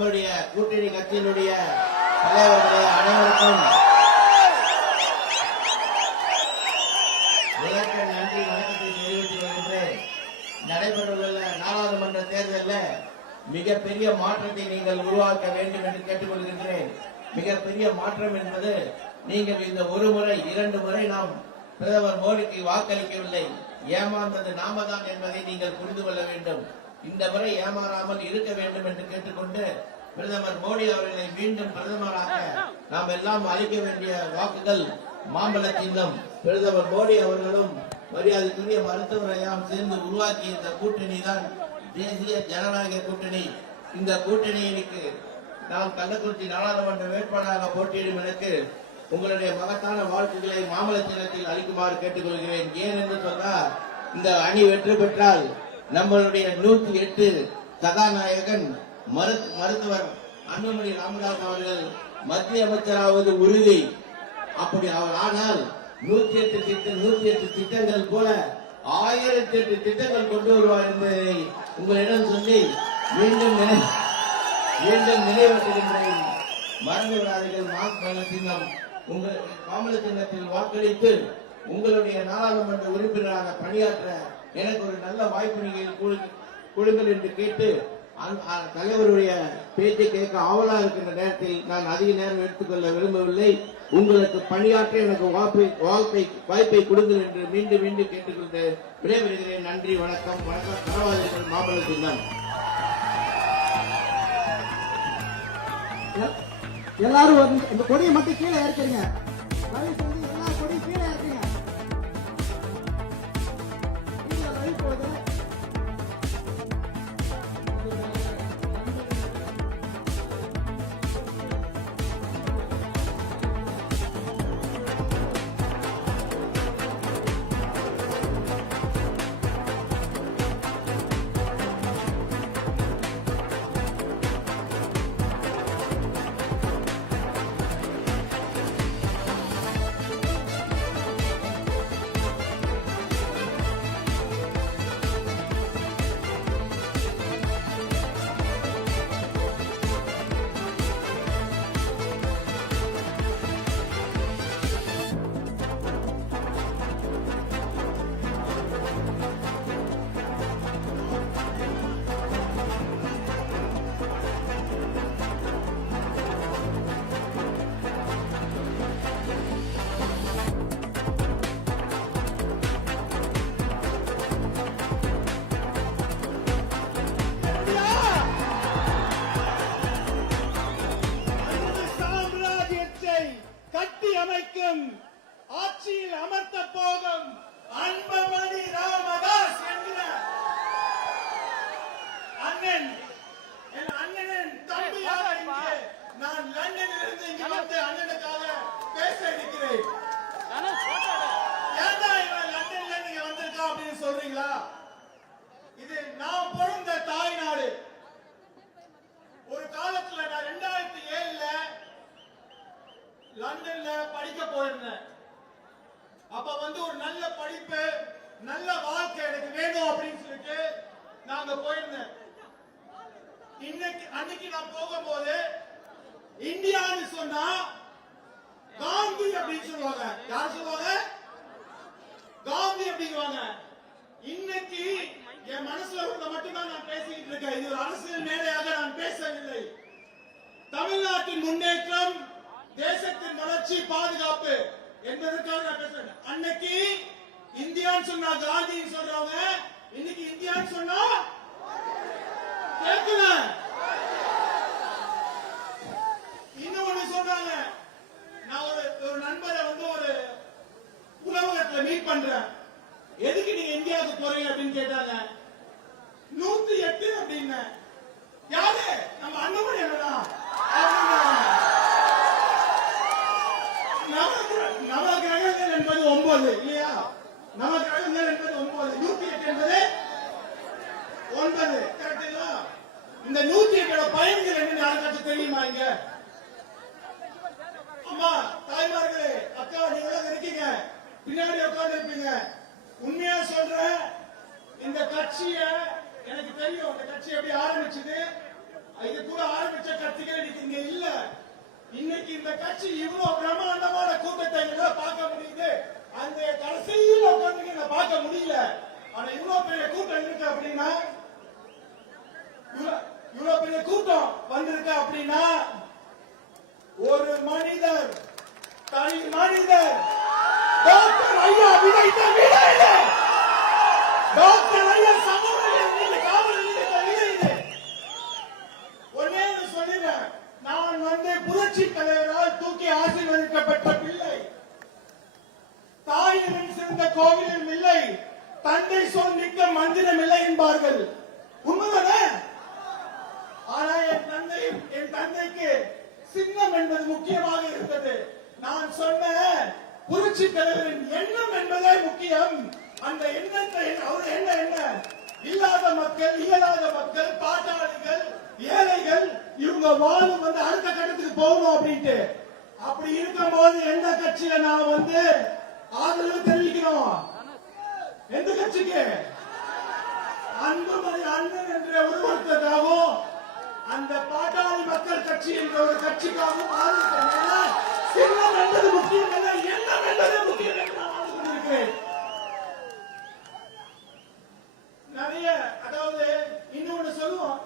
நம்முடைய கூட்டணி கட்சியினுடைய தலைவர்களே அனைவருக்கும் நன்றி வணக்கத்தை தெரிவித்துக் கொள்கின்றேன். நடைபெறவுள்ள நாடாளுமன்ற தேர்தலில் மிகப்பெரிய மாற்றத்தை நீங்கள் உருவாக்க வேண்டும் என்று கேட்டுக்கொள்கின்றேன். மிகப்பெரிய மாற்றம் என்பது நீங்கள் இந்த ஒரு முறை 2 முறை நாம் பிரதமர் மோடிக்கு வாக்களிக்கவில்லை, ஏமாந்தது நாம தான் என்பதை நீங்கள் புரிந்து கொள்ள வேண்டும். இந்த முறை ஏமாறாமல் இருக்க வேண்டும் என்று கேட்டுக்கொண்டு பிரதமர் மோடி அவர்களை மீண்டும் பிரதமராக நாம் எல்லாம் அளிக்க வேண்டிய வாக்குகள் மாம்பழ சின்னம். பிரதமர் மோடி அவர்களும் மரியாதைக்குரிய மருத்துவரையாம் சேர்ந்து உருவாக்கிய இந்த கூட்டணி தான் தேசிய ஜனநாயக கூட்டணி. இந்த கூட்டணிக்கு நாம் கள்ளக்குறிச்சி நாடாளுமன்ற வேட்பாளராக போட்டியிடும் எனக்கு உங்களுடைய மகத்தான வாழ்த்துக்களை மாம்பழ சின்னத்தில் அளிக்குமாறு கேட்டுக்கொள்கிறேன். ஏன் என்று சொன்னால், இந்த அணி வெற்றி பெற்றால் நம்மளுடைய 108 கதாநாயகன் மருத்துவர் அன்புமணி ராமதாஸ் அவர்கள் மத்திய அமைச்சராவது உறுதி. அப்படி அவர் ஆனால் 108 திட்டங்கள் போல 1008 திட்டங்கள் கொண்டு வருவார் என்பதை உங்களிடம் சொல்லி மீண்டும் நினைவூட்டுகின்றேன். மறந்து விடாதீர்கள். மாம்பழ சின்னம் உங்கள் மாம்பழ சின்னத்தில் வாக்களித்து உங்களுடைய நாடாளுமன்ற உறுப்பினராக பணியாற்ற எனக்கு ஒரு நல்ல வாய்ப்பு நீங்கள் கொடுங்கள் என்று கேட்டு தலைவருடைய பேச்சை கேட்க ஆவலா இருக்கின்ற நேரத்தில் நான் அதிக நேரம் எடுத்துக்கொள்ள விரும்பவில்லை. உங்களுக்கு பணியாற்ற எனக்கு வாய்ப்பை கொடுங்கள் என்று மீண்டும் கேட்டுக்கொண்டு விடைபெறுகிறேன். நன்றி, வணக்கம். தரவாதிகள் மாம்பழ சின்னம். எல்லாரும் இந்த கொடியை மட்டும் கீழே இறக்குறீங்க. எல்லா கொடியும் கீழே இறக்குங்க. ஆட்சியில் அமர்த்த போகும் அன்புமணி ராமதாஸ் என்கிற அண்ணன், என் அண்ணனின் தம்பியாக நான் லண்டனில் இருந்து இங்கு வந்து அண்ணனுக்காக பேச இருக்கிறேன். ஏன்டா இவன் லண்டன்ல நீங்க வந்திருக்கா அப்படின்னு சொல்றீங்களா? இது நான் பிறந்த தாய்நாடு. ஒரு காலத்துல நான் 2007ல லண்டன்ல படிக்க போயிருந்தேன். அப்ப ஒரு நல்ல படிப்பு, நல்ல வாழ்க்கை எனக்கு வேணும் அப்படின்னு சொல்லிட்டு நாங்க போயிருந்தேன். அன்னைக்கு நான் போகும்போது இந்தியான்னு சொன்னா காந்தி அப்படின்னு சொல்லுவாங்க. யார் சொல்லுவாங்க? காந்தி அப்படிங்குவாங்க. இன்னைக்கு என் மனசுல உள்ள மட்டும்தான் நான் பேசிக்கிட்டு இருக்கேன். இது ஒரு அரசியல் மேடையாக நான் பேசவில்லை. தமிழ்நாட்டின் முன்னேற்றம், தேசத்தின் வளர்ச்சி, பாதுகாப்பு என்பதற்காக நான் பேசுறேன். அன்னைக்கு இந்தியான்னு சொன்னா காந்தின்னு சொல்றவங்க இன்னைக்கு இந்தியான்னு சொன்னா கேட்கல. இன்னொன்னு சொன்னாங்க. நான் ஒரு நண்பரை ஒரு உணவகத்துல மீட் பண்றேன். எதுக்கு நீங்க இந்தியாவுக்கு போறீங்க அப்படின்னு கேட்டாங்க. 108 அப்படின்னு. யாரு? நம்ம அண்ணன் என்னடா நவகிரகங்கள் என்பது 9 இல்லையா? நவகிரகங்கள் என்பது 9, 108 என்பது 9. கரெக்டுங்களா? இந்த 108 பயன்கள் என்னன்னு யாருக்காச்சும் தெரியுமா? இங்க அம்மா, தாய்மார்களே, அக்கா, நீங்க இருக்கீங்க, பின்னாடி உட்கார்ந்து இருப்பீங்க. உண்மையா சொல்றேன், இந்த கட்சிய எனக்கு தெரியும். இந்த கட்சி எப்படி ஆரம்பிச்சது, இது கூட ஆரம்பிச்ச கட்சிகள் இன்னைக்கு இங்க இல்ல. இன்னைக்கு இந்த கட்சி இவ்வளவு பிரம்மாண்டமான கூட்டத்தை எல்லாம் பார்க்க முடியுது. அந்த கடைசியில் உட்கார்ந்து பார்க்க முடியல. ஆனா இவ்வளவு பெரிய கூட்டம் இருக்கு அப்படின்னா, இவ்வளவு பெரிய கூட்டம் வந்திருக்கு அப்படின்னா, ஒரு மனிதர், தனி மனிதர் டாக்டர் ஐயா விதைத்த விதை இது. டாக்டர் ஐயா சமூக நீதி காவல் நிலையத்த விதை இது. ஒன்னே சொல்லிடுறேன், நான் புரட்சி தலைவரால் தூக்கி ஆசீர்வதிக்கப்பட்ட பிள்ளை. தாயிடம் சிறந்த கோவிலும் இல்லை, தந்தை சொல் மிக்க மந்திரம் இல்லை என்பார்கள். உண்மைதானே? ஆனா என் தந்தைக்கு சின்னம் என்பது முக்கியமாக இருந்தது. நான் சொன்ன புரட்சி தலைவரின் எண்ணம் என்பதே முக்கியம். அந்த எண்ணத்தை அவர் என்ன இல்லாத மக்கள், இயலாத மக்கள், பாட்டாளிகள், ஏழைகள் இவங்க வாழும் அடுத்த கட்டத்துக்கு போகணும் அப்படின்ட்டு. அப்படி இருக்கும் போது எந்த கட்சியில நான் ஆதரவு தெரிவிக்கணும்? எந்த கட்சிக்கு? அன்புமணி அண்ணன் என்ற ஒருவருக்காகவும் அந்த பாட்டாளி மக்கள் கட்சி என்ற ஒரு கட்சிக்காகவும் ஆதரவு. சின்னம் என்பது முக்கியம் அல்ல, எண்ணம் என்பது முக்கியம் என்று நான் கொண்டிருக்கிறேன். நிறைய அதாவது இன்னொன்னு சொல்லுவோம்.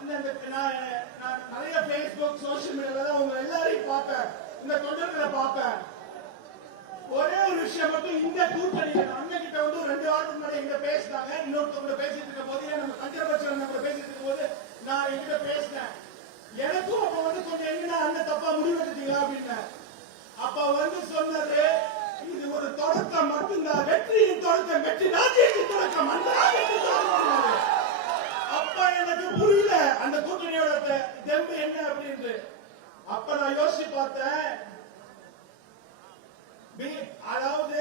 நான் நிறைய Facebook சோசியல் மீடியால தான் உங்க எல்லாரையும் பார்ப்பேன், இந்த தொண்டர்களை பார்ப்பேன். ஒரே ஒரு விஷயம் மட்டும், இந்த கூட்டணி அண்ணன் கிட்ட 2 வாரத்துக்கு முன்னாடி எங்க பேசினாங்க. இன்னொருத்தவங்க பேசிட்டு இருக்க போது, நம்ம கஞ்சபட்சம் பேசிட்டு இருக்க போது நான் எங்கிட்ட பேசினேன். எனக்கும் அப்ப கொஞ்சம் என்ன அண்ணன் தப்பா முடிவெடுத்தீங்களா அப்படின்னு. அப்ப சொன்னது, இது ஒரு தொடக்கம் மட்டும்தான், வெற்றியின் தொடக்கம், வெற்றி ராஜ்யத்தின் தொடக்கம். அப்ப எனக்கு புரியல அந்த கூட்டணியோட தெம்பு என்ன அப்படின்னு. அப்ப நான் யோசிச்சு பார்த்தேன். அதாவது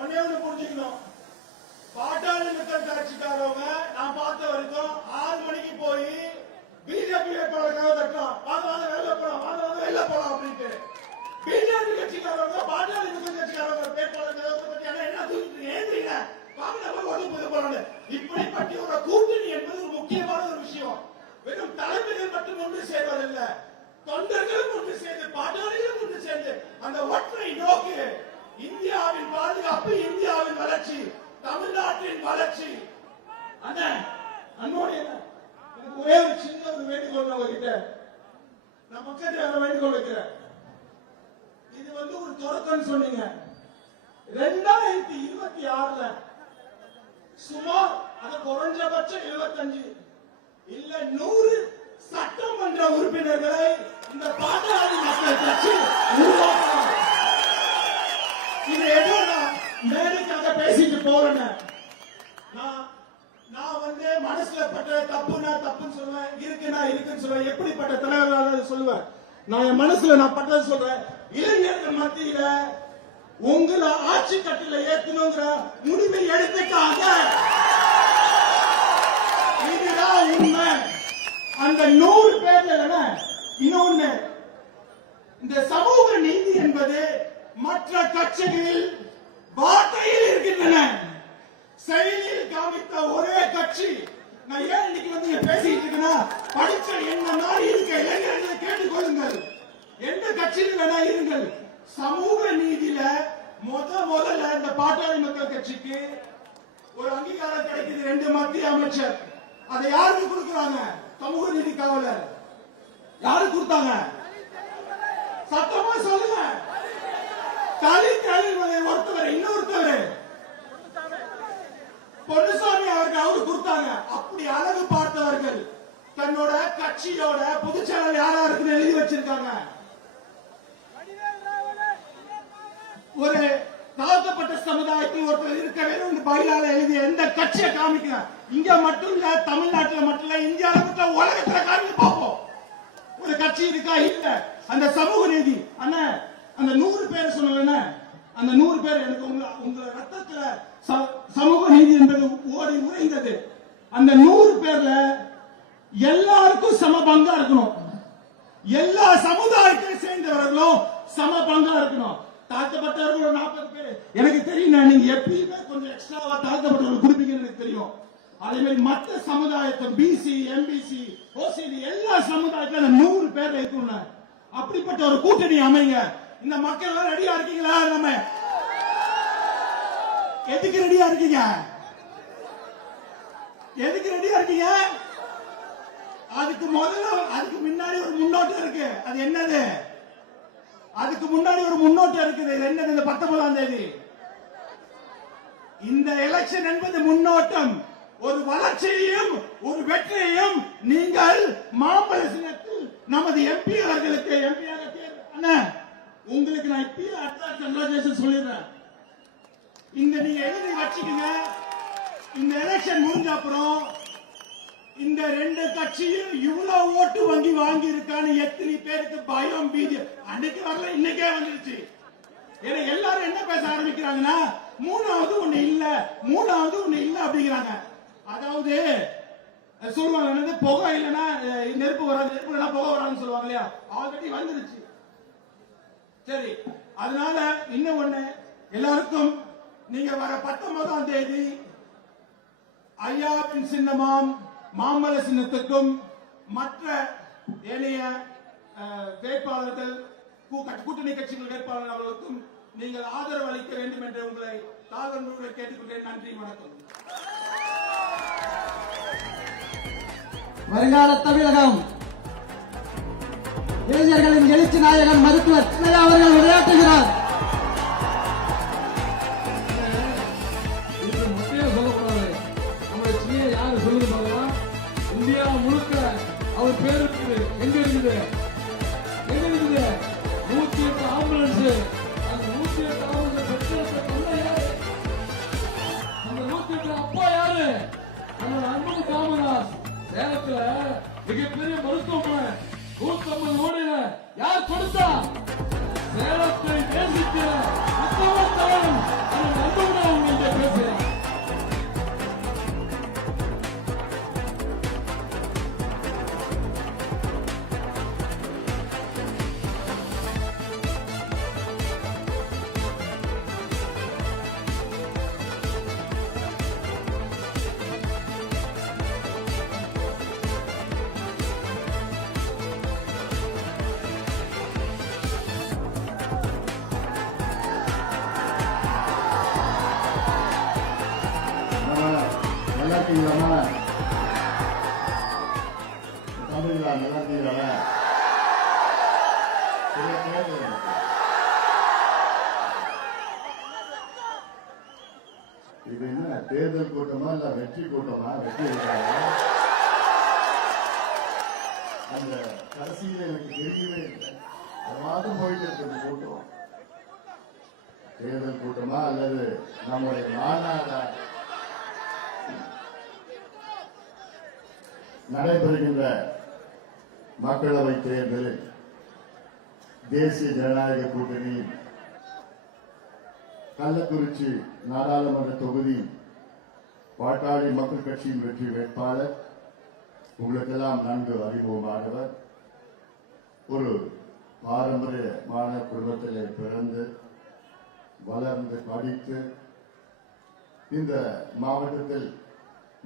ஒன்னே ஒண்ணு புரிஞ்சுக்கணும், பாட்டாளி மக்கள் கட்சிக்காரவங்க நான் பார்த்த வரைக்கும் 6 மணிக்கு போய் பிஜேபி வேட்பாளருக்காக தட்டலாம், வாங்க வெளில போலாம், வாங்க வெளில போலாம் அப்படின்ட்டு. பிஜேபி கட்சிக்காரவங்க பாட்டாளி மக்கள் கட்சிக்காரவங்க வேட்பாளருக்காக என்ன ஏந்திரீங்க, வாங்க நம்ம ஒதுக்கு போறாங்க. இப்படிப்பட்ட ஒரு கூட்டணி என்பது ஒரு முக்கியமான ஒரு விஷயம். வெறும் தலைமைகள் மட்டும் ஒன்று சேர்வதில்லை, தொண்டர்களும் ஒன்று சேர்ந்து, பாட்டாளிகளும் ஒன்று சேர்ந்து அந்த ஒற்றை நோக்கு இந்தியாவின் பாதுகாப்பு, இந்தியாவின் வளர்ச்சி, தமிழ்நாட்டின் வளர்ச்சி. அண்ணோட ஒரே ஒரு சின்ன ஒரு வேண்டுகோள் உங்ககிட்ட, நான் மக்கள் வேண்டுகோள் வைக்கிறேன். இது ஒரு தொடக்கம் சொன்னீங்க. 2026 சுமார் அது குறைஞ்சபட்சம் 75 இல்ல 100 சட்டமன்ற உறுப்பினர்களை இந்த பாட்டாளி மக்கள் கட்சி உருவாக்கலாம். இது ஏதோ நான் மேடைக்காக பேசிட்டு போறேன். நான் மனசுல பட்ட தப்புனா தப்புன்னு சொல்லுவேன், இருக்குன்னா இருக்குன்னு சொல்லுவேன். எப்படிப்பட்ட தலைவர்களாக சொல்லுவேன். நான் என் மனசுல நான் பட்டதை சொல்றேன். இளைஞர்கள் மத்தியில உங்களை ஆட்சி கட்டில ஏத்தணுங்கிற முடிவை எடுத்துக்காக. இதுதான் உண்மை. அந்த 100 பேர்ல இன்னொன்னு, இந்த சமூக நீதி என்பது மற்ற கட்சிகளில் வார்த்தையில் இருக்கின்றன, செயலில் காமித்த ஒரே கட்சி. நான் ஏன் இன்னைக்கு பேசிட்டு இருக்கேன்னா, படிச்ச என்ன மாதிரி இருக்க இளைஞர்களை கேட்டுக்கொள்ளுங்கள், எந்த கட்சியில் வேணா இருங்கள். சமூக நீதியில முதல்ல இந்த பாட்டாளி மக்கள் கட்சிக்கு ஒரு அங்கீகாரம் கிடைக்குது. 2 மத்திய அமைச்சர். அதை யாருக்கு கொடுக்கிறாங்க? சமூக நீதி காவலர். யாரு கொடுத்தாங்க? சத்தமா சொல்லுங்க. ஒருத்தவர், இன்னொருத்தவர் பொன்னுசாமி அவர்கள் அவரு கொடுத்தாங்க. அப்படி அழகு பார்த்தவர்கள் தன்னோட கட்சியோட பொதுச்செயலாளர் யாரா இருக்குன்னு எழுதி வச்சிருக்காங்க. ஒரு தாழ்த்தப்பட்ட சமுதாயத்தில் ஒருத்தர் இருக்க வேண்டும் பயிலாள எழுதிய எந்த கட்சியை காமிக்கலாம். இங்க மட்டும் இல்ல, தமிழ்நாட்டில் மட்டும் இல்ல, இந்தியாவில் மட்டும் உலகத்துல காமிக்க பார்ப்போம். ஒரு கட்சி இருக்கா? இல்ல. அந்த சமூக நீதி அண்ணா, அந்த 100 பேர் சொன்ன, அந்த 100 பேர் எனக்கு உங்க ரத்தத்துல சமூக நீதி என்பது ஓடி உறைந்தது. அந்த 100 பேர்ல எல்லாருக்கும் சம பங்கா இருக்கணும். எல்லா சமுதாயத்தை சேர்ந்தவர்களும் சம பங்கா இருக்கணும். தாழ்த்தப்பட்டவர்கள் 40 பேர் எனக்கு தெரியும். நீங்க எப்பயுமே கொஞ்சம் எக்ஸ்ட்ராவா தாழ்த்தப்பட்டவர்கள் கொடுப்பீங்கன்னு எனக்கு தெரியும். அதே மாதிரி மற்ற சமுதாயத்தை பிசி எம்பிசி ஓசிடி எல்லா சமுதாயத்திலும் 100 பேர் இருக்கணும். அப்படிப்பட்ட ஒரு கூட்டணி அமைங்க. இந்த மக்கள் எல்லாம் ரெடியா இருக்கீங்களா? நம்ம எதுக்கு ரெடியா இருக்கீங்க? எதுக்கு ரெடியா இருக்கீங்க? அதுக்கு முன்னாடி ஒரு முன்னோட்டம் இருக்கு. அது என்னது? அதுக்கு முன்னாடி ஒரு முன்னோட்டம் இருக்குது. என்னது? இந்த 19ஆம் தேதி இந்த எலெக்ஷன் என்பது முன்னோட்டம். ஒரு வளர்ச்சியையும் ஒரு வெற்றியையும் நீங்கள் மாம்பழ சின்னத்தில் நமது எம்பி அவர்களுக்கு உங்களுக்கு நான் இப்பயே அட்ராக்ஷன் சொல்லிடுறேன். இந்த நீங்க எழுதி வச்சுக்கீங்க. இந்த எலெக்ஷன் முடிஞ்ச அப்புறம் இந்த 2 கட்சியும் இவ்வளவு ஓட்டு வாங்கி இருக்கான்னு எத்தனை பேருக்கு பயம் பீதி அன்னைக்கு வரல, இன்னைக்கே வந்துருச்சு. ஏன்னா எல்லாரும் என்ன பேச ஆரம்பிக்கிறாங்கன்னா மூணாவது ஒண்ணு இல்ல அப்படிங்கிறாங்க. அதாவது சொல்லுவாங்க புகை இல்லைன்னா நெருப்பு வராது, நெருப்பு இல்லைன்னா புகை வராதுன்னு சொல்லுவாங்க இல்லையா? ஆல்ரெடி வந்துருச்சு. சரி, அதனால இன்னும் ஒண்ணு, எல்லாருக்கும் நீங்க வர 19ஆம் தேதி ஐயாவின் சின்னமாம் மாம்பழ சின்னத்துக்கும் மற்ற ஏனைய வேட்பாளர்கள் கூட்டணி கட்சிகள் வேட்பாளர் அவர்களுக்கும் நீங்கள் ஆதரவு அளிக்க வேண்டும் என்று உங்களை தாழ்வுடன் கேட்டுக்கொண்டேன். நன்றி, வணக்கம். வருங்கால தமிழகம் இளைஞர்களின் எழுச்சி நாயகன் மருத்துவர் சின்னையா அவர்கள் உரையாற்றுகிறார். இந்தியா முழுக்க அவர் பேர் இருக்குது. எங்க இருக்குது? 108 ஆம்புலன்ஸ். அந்த 108 ஆம்புலன்ஸ் பெற்றெடுத்த தந்தை யாரு? அந்த 108 அப்பா யாரு? அந்த அன்பு காமராஜ். சேலத்துல மிகப்பெரிய மருத்துவமனை 150 கோடியில யார் கொடுத்தா? சேலத்தை நேசித்த உத்தம தலைவன் அந்த அன்புடன் அவங்க பேசுறாங்க. நல்லா இருக்கீங்களா? தமிழா நல்லா இருக்கீங்களா? இது என்ன தேர்தல் கூட்டமா இல்ல வெற்றி கூட்டமா? வெற்றி அந்த கடைசியில் எனக்கு தெரியவே இல்லை. அது மாதம் போயிட்டு இருக்கிறது கூட்டம் தேர்தல் கூட்டமா அல்லது நம்முடைய மாநாடா? நடைபெறுகின்ற மக்களவை தேர்தலில் தேசிய ஜனநாயக கூட்டணி கள்ளக்குறிச்சி நாடாளுமன்ற தொகுதி பாட்டாளி மக்கள் கட்சியின் வெற்றி வேட்பாளர் உங்களுக்கெல்லாம் நன்கு அறிமுகமானவர். ஒரு பாரம்பரியமான குடும்பத்திலே பிறந்து வளர்ந்து படித்து இந்த மாவட்டத்தில்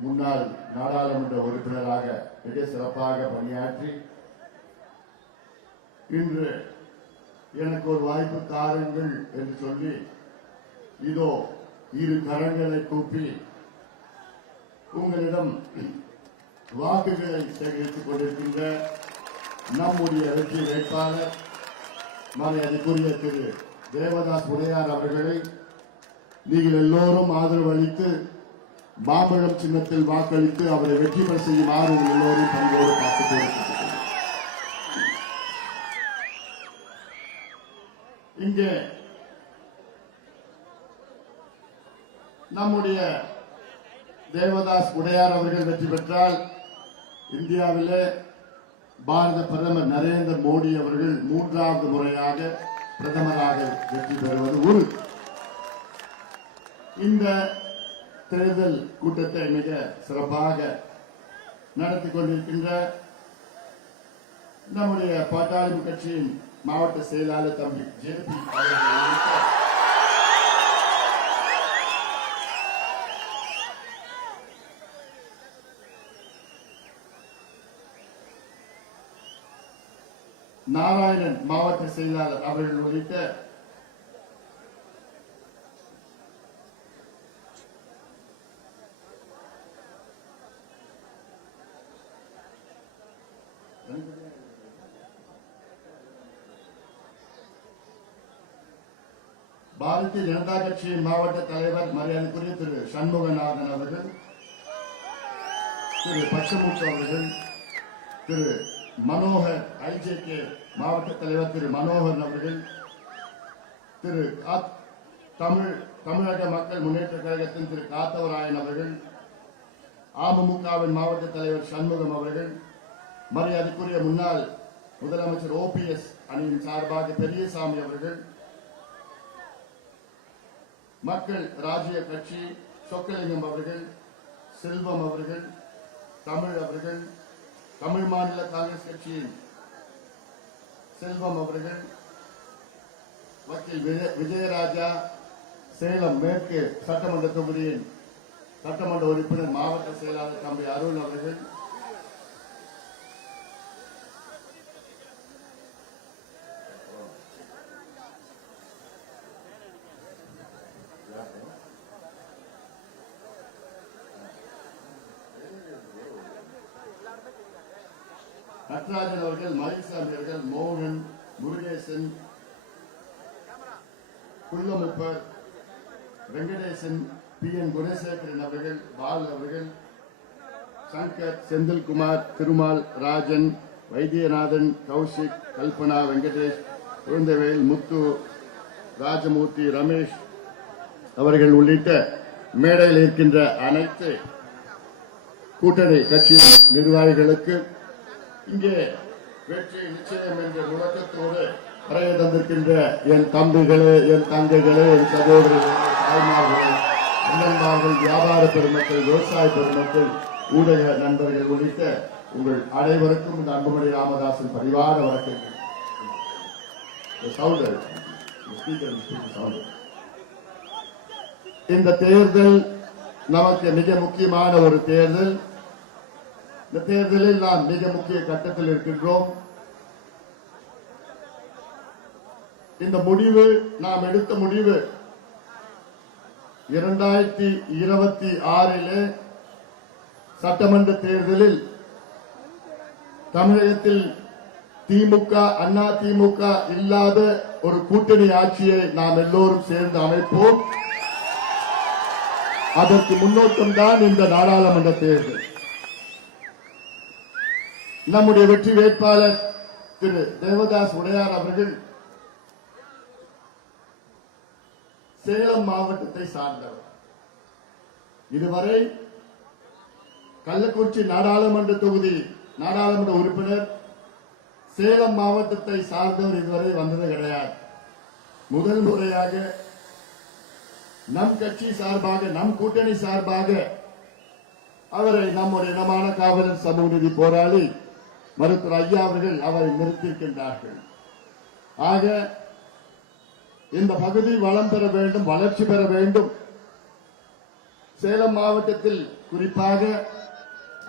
முன்னாள் நாடாளுமன்ற உறுப்பினராக மிக சிறப்பாக பணியாற்றி இன்று எனக்கு ஒரு வாய்ப்பு தாருங்கள் என்று சொல்லி இதோ 2 கரங்களை கூப்பி உங்களிடம் வாக்குகளை சேகரித்துக் கொண்டிருக்கின்ற நம்முடைய வெற்றி வேட்பாளர் மரியாதைக்குரிய திரு தேவதாஸ் உடையார் அவர்களை நீங்கள் எல்லோரும் ஆதரவு அளித்து மாம்பழம் சின்னத்தில் வாக்களித்து அவரை வெற்றி பெற செய்யுமாறு உங்கள் எல்லோரும் பணியோடு காத்துக் இங்கே நம்முடைய தேவதாஸ் உடையார் அவர்கள் வெற்றி பெற்றால் இந்தியாவிலே பாரத பிரதமர் நரேந்திர மோடி அவர்கள் 3வது முறையாக பிரதமராக வெற்றி பெறுவது உறுதி. இந்த தேர்தல் கூட்டத்தை மிக சிறப்பாக நடத்தி கொண்டிருக்கின்ற நம்முடைய பாட்டாளி கட்சியின் மாவட்ட செயலாளர் தம்பி ஜேபி நாராயணன் மாவட்ட செயலாளர் அவர்கள் உள்ளிட்ட பாரதிய ஜனதா கட்சியின் மாவட்ட தலைவர் மரியாதைக்குரிய திரு சண்முகநாதன் அவர்கள், திரு பச்சமுத்து அவர்கள், திரு மனோகர் ஐஜேகே மாவட்ட தலைவர் திரு மனோகர் அவர்கள், திரு தமிழக மக்கள் முன்னேற்ற கழகத்தின் திரு காத்தவராயன் அவர்கள், அமமுகவின் மாவட்ட தலைவர் சண்முகம் அவர்கள், மரியாதைக்குரிய முன்னாள் முதலமைச்சர் OPS அணியின் சார்பாக பெரியசாமி அவர்கள், மக்கள் ராஜ்ய கட்சி சொக்கலிங்கம் அவர்கள், செல்வம் அவர்கள், தமிழ் அவர்கள், தமிழ் மாநில காங்கிரஸ் கட்சியின் செல்வம் அவர்கள், வக்கீல் விஜயராஜா, சேலம் மேற்கு சட்டமன்ற தொகுதியின் சட்டமன்ற உறுப்பினர் மாவட்ட செயலாளர் தம்பி அருள் அவர்கள், நடராஜன் அவர்கள், மயில்சாமி அவர்கள், மோகன், முருகேசன், குள்ளமுப்பர், வெங்கடேசன், PN குணசேகரன் அவர்கள், பால் அவர்கள், சங்கர், செந்தில்குமார், திருமால், ராஜன், வைத்தியநாதன், கௌஷிக், கல்பனா, வெங்கடேஷ், குழந்தைவேல், முத்து, ராஜமூர்த்தி, ரமேஷ் அவர்கள் உள்ளிட்ட மேடையில் இருக்கின்ற அனைத்து கூட்டணி கட்சி நிர்வாகிகளுக்கு இங்கே வெற்றி நிச்சயம் என்ற முழக்கத்தோடு வரைய தந்திருக்கின்ற என் தம்பிகளே, என் தங்கைகளே, என் சகோதரர்களே, தாய்மார்களே, அண்ணன்மார்கள், வியாபார பெருமக்கள், விவசாய பெருமக்கள், ஊடக நண்பர்கள் உள்ளிட்ட உங்கள் அனைவருக்கும் இந்த அன்புமணி ராமதாசன் பரிவார வணக்கங்கள். இந்த தேர்தல் நமக்கு மிக முக்கியமான ஒரு தேர்தல். இந்த தேர்தலில் நாம் மிக முக்கிய கட்டத்தில் இருக்கின்றோம். இந்த முடிவு, நாம் எடுத்த முடிவு 2026 சட்டமன்ற தேர்தலில் தமிழகத்தில் திமுக, அண்ணா திமுக இல்லாத ஒரு கூட்டணி ஆட்சியை நாம் எல்லோரும் சேர்ந்து அமைப்போம். அதற்கு முன்னோட்டம் தான் இந்த நாடாளுமன்ற தேர்தல். நம்முடைய வெற்றி வேட்பாளர் திரு தேவதாஸ் உடையார் அவர்கள் சேலம் மாவட்டத்தை சார்ந்தவர். இதுவரை கள்ளக்குறிச்சி நாடாளுமன்ற தொகுதி நாடாளுமன்ற உறுப்பினர், சேலம் மாவட்டத்தை சார்ந்தவர் இதுவரை வந்தது கிடையாது. முதல் முறையாக நம் கட்சி சார்பாக, நம் கூட்டணி சார்பாக அவரை நம்முடைய இனமான காவலர் சமூக நீதி போராளி மருத்துவர் ஐயா அவர்கள் அவரை நிறுத்தியிருக்கின்றார்கள். ஆக இந்த பகுதி வளம் பெற வேண்டும், வளர்ச்சி பெற வேண்டும். சேலம் மாவட்டத்தில் குறிப்பாக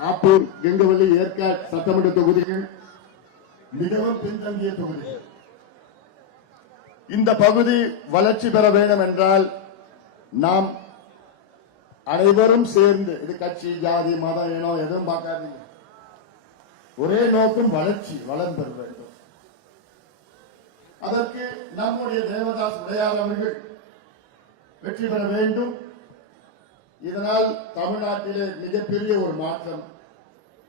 ஆப்பூர், கெங்கவல்லி, ஏற்காடு சட்டமன்ற தொகுதிகள் மிகவும் பின்தங்கிய தொகுதிகள். இந்த பகுதி வளர்ச்சி பெற வேண்டும் என்றால் நாம் அனைவரும் சேர்ந்து, இது கட்சி, ஜாதி, மதம், இனம் எதுவும் பார்க்காதீங்க, ஒரே நோக்கம் வளர்ச்சி, வளம் பெற வேண்டும். அதற்கு நம்முடைய தேவதாஸ் உடையார் அவர்கள் வெற்றி பெற வேண்டும். இதனால் தமிழ்நாட்டிலே மிகப்பெரிய ஒரு மாற்றம்,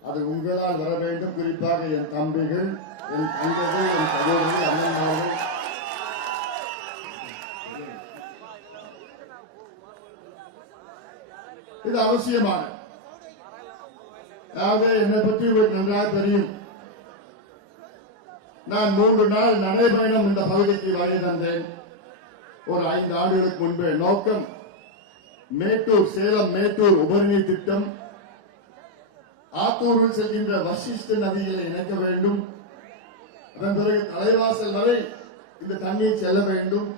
அது உங்களால் வர வேண்டும். குறிப்பாக என் தம்பிகள், என் தங்கைகள், என் சகோதரர்கள், அண்ணன்மார்கள், இது அவசியமானது. அதாவது என்னை பற்றி உங்களுக்கு நன்றாக தெரியும். நான் 3 நாள் நடைபயணம் இந்த பகுதிக்கு வருகை தந்தேன். ஒரு 5 ஆண்டுகளுக்கு முன்பு. நோக்கம் மேட்டூர், சேலம் மேட்டூர் உபரிநீர் திட்டம், ஆத்தூரில் செல்கின்ற வசிஷ்ட நதிகளை இணைக்க வேண்டும். அதன் பிறகு தலைவாசல் வரை இந்த தண்ணீர் செல்ல வேண்டும்.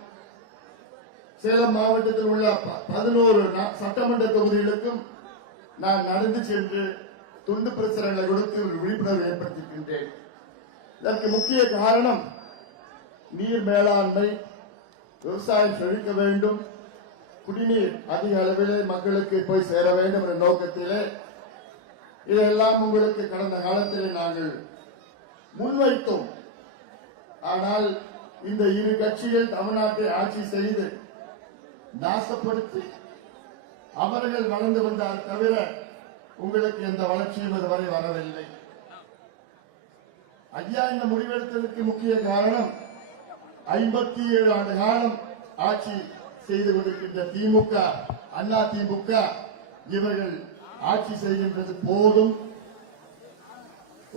சேலம் மாவட்டத்தில் உள்ள 11 சட்டமன்ற தொகுதிகளுக்கும் நான் நடந்து சென்று துண்டு பிரசுரங்களை கொடுத்து ஒரு விழிப்புணர்வு ஏற்படுத்தியிருக்கின்றேன். இதற்கு முக்கிய காரணம் நீர் மேலாண்மை, விவசாயம் செழிக்க வேண்டும், குடிநீர் அதிக அளவிலே மக்களுக்கு போய் சேர வேண்டும் என்ற நோக்கத்திலே இதெல்லாம் உங்களுக்கு கடந்த காலத்திலே நாங்கள் முன்வைத்தோம். ஆனால் இந்த இரு கட்சிகள் தமிழ்நாட்டை ஆட்சி செய்து நாசப்படுத்தி அவர்கள் வளர்ந்து வந்தால் தவிர உங்களுக்கு எந்த வளர்ச்சியும் இதுவரை வரவில்லை. ஐயா இந்த முடிவெடுத்ததற்கு முக்கிய காரணம் 57 ஆண்டு காலம் ஆட்சி செய்து கொண்டிருக்கின்ற திமுக, அண்ணா திமுக இவர்கள் ஆட்சி செய்கின்றது போதும்,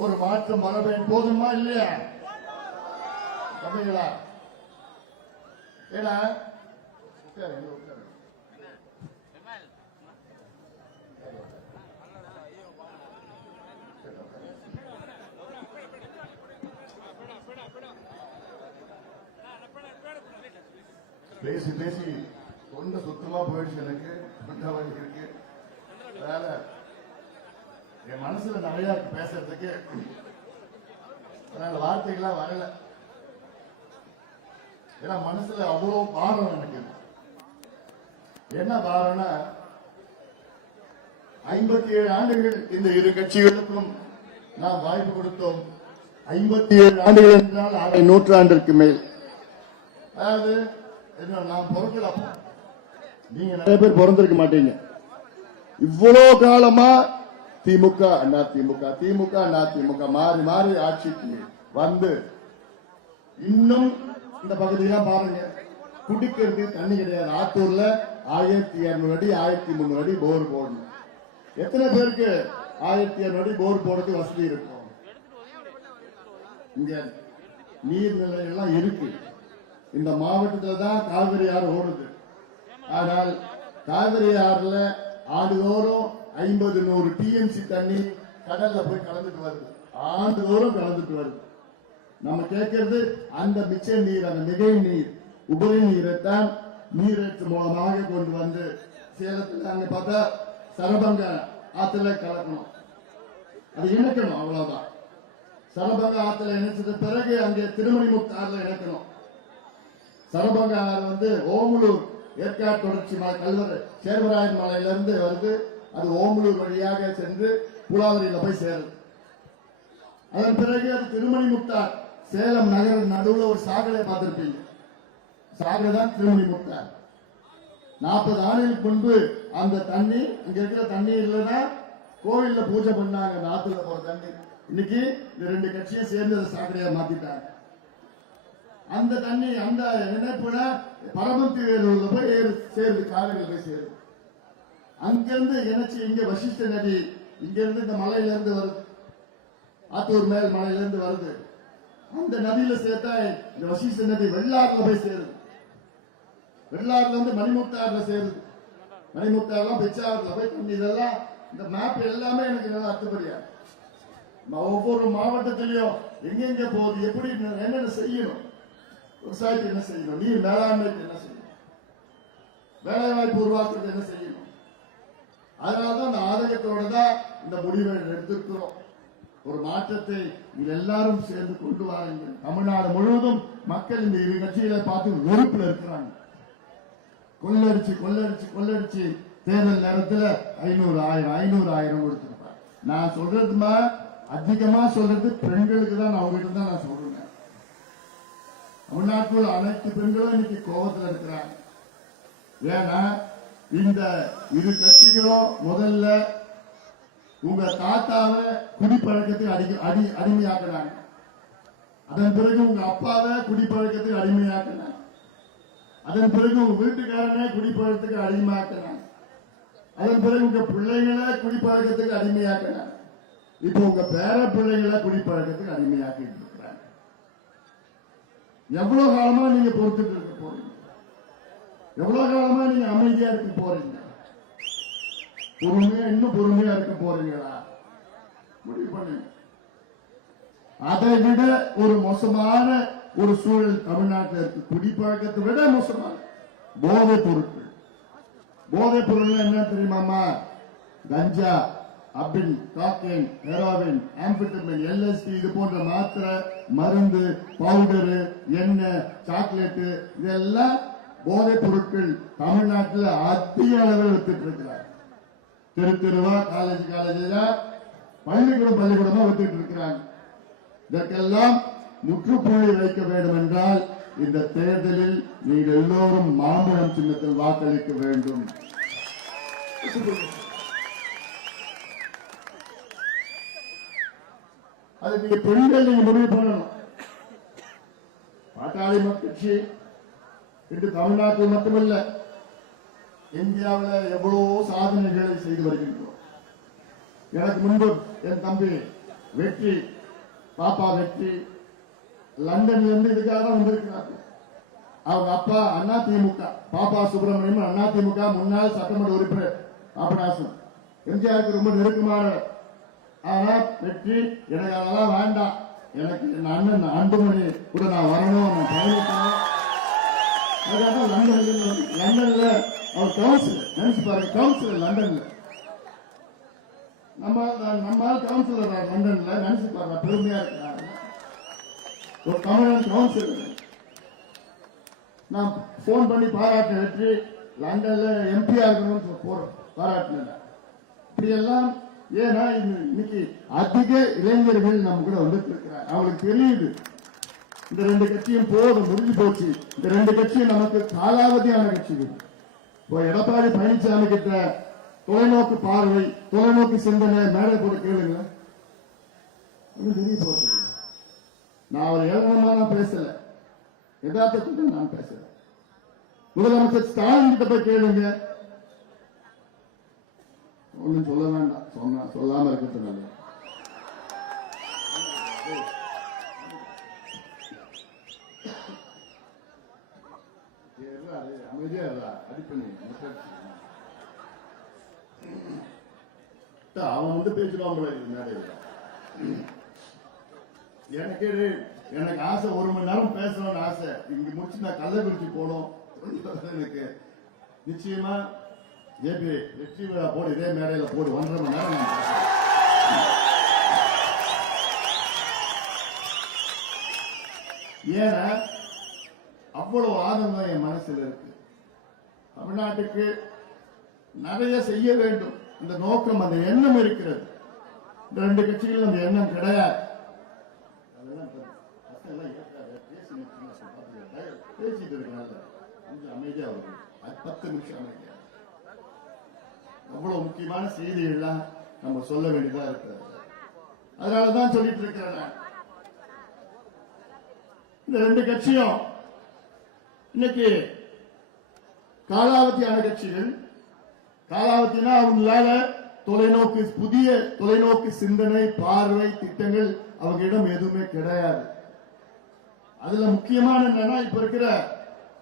ஒரு மாற்றம் வர வேண்டும். போதுமா இல்லையா தமிழா? ஏன்னா பேசி பேசி தொண்டை சுத்தமா போயிடுச்சு, எனக்கு தொண்டை வலி இருக்கு. அதனால என் மனசுல நிறைய இருக்கு பேசுறதுக்கு, அதனால வார்த்தைகள்லாம் வரல. ஏன்னா மனசுல அவ்வளவு பாரம் எனக்கு. என்ன பாரம்னா 57 ஆண்டுகள் இந்த இரு கட்சிகளுக்கும் நாம் வாய்ப்பு கொடுத்தோம். 57 ஆண்டுகள் என்றால் அரை நூற்றாண்டிற்கு மேல். அதாவது நான் பிறக்கல, நீங்க நிறைய பேர் பிறந்திருக்க மாட்டீங்க. இவ்வளவு காலமா திமுக அண்ணா திமுக, திமுக அண்ணா திமுக மாறி மாறி ஆட்சிக்கு வந்து இன்னும் இந்த பகுதியெல்லாம் பாருங்க, குடிக்கிறது தண்ணி கிடையாது. ஆத்தூர்ல 1200 அடி 1300 அடி போர் போடணும். எத்தனை பேருக்கு 1200 அடி போர் போடுறது வசதி இருக்கும்? இங்க நீர்நிலைகள்லாம் இருக்கு. இந்த மாவட்டத்தில் தான் காவிரி ஆறு ஓடுது. ஆனால் காவிரி ஆறுல ஆண்டுதோறும் 50-100 டிஎம்சி தண்ணி கடல்ல போய் கலந்துட்டு வருது. ஆண்டுதோறும் கலந்துட்டு வருது. நம்ம கேட்கறது அந்த மிச்ச நீர், அந்த மிகை நீர், உபரி நீரைத்தான் நீரேற்று மூலமாக கொண்டு வந்து சேலத்தில் அங்க பார்த்தா சரபங்க ஆத்துல கலக்கணும், அது இணைக்கணும். அவ்வளவுதான். சரபங்க ஆத்துல இணைச்சது பிறகு அங்கே திருமணிமுத்து ஆறுல இணைக்கணும். சரபங்க ஆறு வந்து ஓமலூர் ஏற்காடு தொடர்ச்சி மலை கல்வரை சேர்வராயன் மலையிலிருந்து வருது. அது ஓமலூர் வழியாக சென்று புலாவரியில போய் சேருது. அதன் பிறகு அது திருமணிமுத்தார், சேலம் நகர நடுவில் ஒரு சாகலை பார்த்திருப்பீங்க. சாகலை தான் திருமணிமுத்தார். 40 ஆண்டுகளுக்கு முன்பு அந்த தண்ணி, அங்க இருக்கிற தண்ணி இல்லைன்னா கோவில்ல பூஜை பண்ணாங்க. அந்த ஆத்துல போற தண்ணி இன்னைக்கு இந்த 2 கட்சியும் சேர்ந்து அதை சாக்கடையா மாத்திட்டாங்க. அந்த தண்ணி அந்த இணைப்புல பரமத்தி வேலூர்ல போய் சேருது, காவிரியில் போய் சேருது. அங்கிருந்து இணைச்சு இங்க வசிஷ்ட நதி இங்க இருந்து இந்த மலையில இருந்து வருது, ஆத்தூர் மேல் மலையில இருந்து வருது. அந்த நதியில சேர்த்தா இந்த வசிஷ்ட நதி வெள்ளாறுல போய் சேருது. வெள்ளாறுல இருந்து மணிமுத்தாறுல சேருது. மணிமுத்தாறுலாம் பெச்சாறுல போய் தண்ணி. இதெல்லாம் இந்த மேப் எல்லாமே எனக்கு நல்லா அர்த்தப்படியா. ஒவ்வொரு மாவட்டத்திலையும் எங்கெங்க போகுது, எப்படி என்னென்ன செய்யணும், விவசாயத்துக்கு என்ன செய்யணும், நீர் மேலாண்மைக்கு என்ன செய்யணும், வேலை வாய்ப்பு உருவாக்குறது என்ன செய்யணும். அதனாலதான் அந்த ஆதாயத்தோட தான் இந்த முடிவை எடுத்திருக்கிறோம். ஒரு மாற்றத்தை நீங்கள் எல்லாரும் சேர்ந்து கொண்டு வாருங்க. தமிழ்நாடு முழுவதும் மக்கள் இந்த இரு கட்சிகளை பார்த்து வெறுப்புல இருக்கிறாங்க. கொள்ளடிச்சு கொள்ளடிச்சு கொள்ளடிச்சு தேர்தல் நேரத்தில் 500,000 கொடுத்திருப்பாங்க. நான் சொல்றதுமா அதிகமா சொல்றது பெண்களுக்கு தான். நான் அவங்ககிட்ட தான் நான் சொல்றேன். தமிழ்நாட்டில் அனைத்து பெண்களும் இன்னைக்கு கோபத்தில் இருக்கிறாங்க. ஏன்னா இந்த இரு கட்சிகளும் முதல்ல உங்க தாத்தாவை குடிப்பழக்கத்துக்கு அடிமையாக்குறாங்க. அதன் பிறகு உங்க அப்பாவை குடிப்பழக்கத்துக்கு அடிமையாக்குறாங்க. அதன் பிறகு உங்க வீட்டுக்காரனே குடிப்பழக்கத்துக்கு அடிமையாக்குறாங்க. அதன் பிறகு உங்க பிள்ளைகளை குடிப்பழக்கத்துக்கு அடிமையாக்குறாங்க. இப்போ உங்க பேர பிள்ளைகளை குடிப்பழக்கத்துக்கு அடிமையாக்கிட்டு இருக்கிறாங்க. எவ்வளவு காலமா நீங்க பொறுத்துட்டு இருக்க போறீங்க? எவ்வளவு காலமா நீங்க அமைதியா இருக்க போறீங்க? பொறுமையா இன்னும் பொறுமையா இருக்க போறீங்களா? முடிவு பண்ணுங்க. அதை விட ஒரு மோசமான ஒரு சூழல் தமிழ்நாட்டில் இருக்கு. குடிப்பழக்கத்தை விட மோசமான போதைப் பொருட்கள். போதைப் பொருள் என்ன தெரியுமாமா? கஞ்சா, அபின், காக்கைன், ஹெரோவின், ஆம்பிட்டமின், எல்எஸ்டி இது போன்ற மாத்திரை, மருந்து, பவுடரு, எண்ணெய், சாக்லேட்டு இதெல்லாம் போதைப் பொருட்கள் தமிழ்நாட்டில் அதிக அளவில் வித்துட்டு இருக்கிறார். தெருவா காலேஜா பள்ளிக்கூடமா வித்துட்டு இருக்கிறாங்க. இதற்கெல்லாம் முற்றுப்புள்ளி வைக்க வேண்டும் என்றால் இந்த தேர்தலில் நீங்கள் எல்லோரும் மாம்பழம் சின்னத்தில் வாக்களிக்க வேண்டும். அது நீங்க பெண்கள் நீங்க முடிவு பண்ணணும். பாட்டாளி மக்கள் கட்சி இன்று தமிழ்நாட்டில் மட்டுமல்ல இந்தியாவில் எவ்வளவோ சாதனைகளை செய்து வருகின்றோம். எனக்கு முன்பு என் தம்பி வெற்றி, பாப்பா வெற்றி லண்டன்ல இருந்து இதுக்காக தான் வந்திருக்கிறார்கள். அவங்க அப்பா அதிமுக, பாப்பா சுப்பிரமணியம் அதிமுக முன்னாள் சட்டமன்ற உறுப்பினர் பாபநாசன், எம்ஜிஆருக்கு ரொம்ப நெருக்கமானவர். ஆனா வெற்றி எனக்கு அதெல்லாம் வேண்டாம், எனக்கு என் அண்ணன் அன்புமணி கூட நான் வரணும், நான் பயணிக்கணும். அதுக்காக லண்டன்ல அவர் கவுன்சிலர், நினைச்சு பாருங்க, கவுன்சிலர் லண்டன்ல, நம்ம கவுன்சிலர் லண்டன்ல, நினைச்சு பாருங்க, பெருமையா இருக்கிறாங்க. ஒரு தமிழன் கவுன்சிலர். நான் போன் பண்ணி பாராட்ட வெற்றி லண்டன்ல எம்பியா இருக்கணும்னு பாராட்டினேன். இப்படி எல்லாம் ஏன்னா இன்னைக்கு அதிக இளைஞர்கள் நம்ம கூட வந்துட்டு இருக்கிறாங்க. அவங்களுக்கு தெரியுது இந்த ரெண்டு கட்சியும் போதும், முடிஞ்சு போச்சு. இந்த ரெண்டு கட்சியும் நமக்கு காலாவதியான கட்சிகள். இப்போ எடப்பாடி பழனிசாமி கிட்ட தொலைநோக்கு பார்வை, தொலைநோக்கு சிந்தனை மேடை போட்டு கேளுங்க, தெரிய போறது. நான் அவர் ஏளனமா நான் பேசல, யதார்த்தத்தை நான் பேசல. முதலமைச்சர் ஸ்டாலின் கிட்ட போய் கேளுங்க, ஒன்னும் சொல்ல வேண்டாம், சொல்லாம இருக்கிறது நல்லது. அமைதியா அடிப்பணி அவன் வந்து பேசுவான் மேடையில். எனக்கு ஆசை, 1 மணி நேரம் பேசணும்னு ஆசை. இங்க முடிச்சு நான் கள்ளக்குறிச்சி போனோம். எனக்கு நிச்சயமா ஜேபி வெற்றி விழா போடு, இதே மேடையில போடு, 1.5 மணி நேரம் நான் பேசுறேன். ஏன்னா அவ்வளவு ஆதங்கம் என் மனசுல இருக்கு. தமிழ்நாட்டுக்கு நிறைய செய்ய வேண்டும், அந்த நோக்கம், அந்த எண்ணம் இருக்கிறது. இந்த ரெண்டு கட்சிகளும் அந்த எண்ணம் கிடையாது. பேசிட்டு இருக்கனால கொஞ்சம் அமைதியா இருக்கும், 10 நிமிஷம் அமைதியா. அவ்வளவு முக்கியமான செய்திகள்லாம் நம்ம சொல்ல வேண்டியதா இருக்கிறது. அதனாலதான் சொல்லிட்டு இருக்கிறேன், இந்த ரெண்டு கட்சியும் இன்னைக்கு காலாவதியான கட்சிகள். காலாவதினா அவங்களால தொலைநோக்கு, புதிய தொலைநோக்கு சிந்தனை, பார்வை, திட்டங்கள் அவங்களிடம் எதுவுமே கிடையாது. அதுல முக்கியமான என்னன்னா, இப்ப இருக்கிற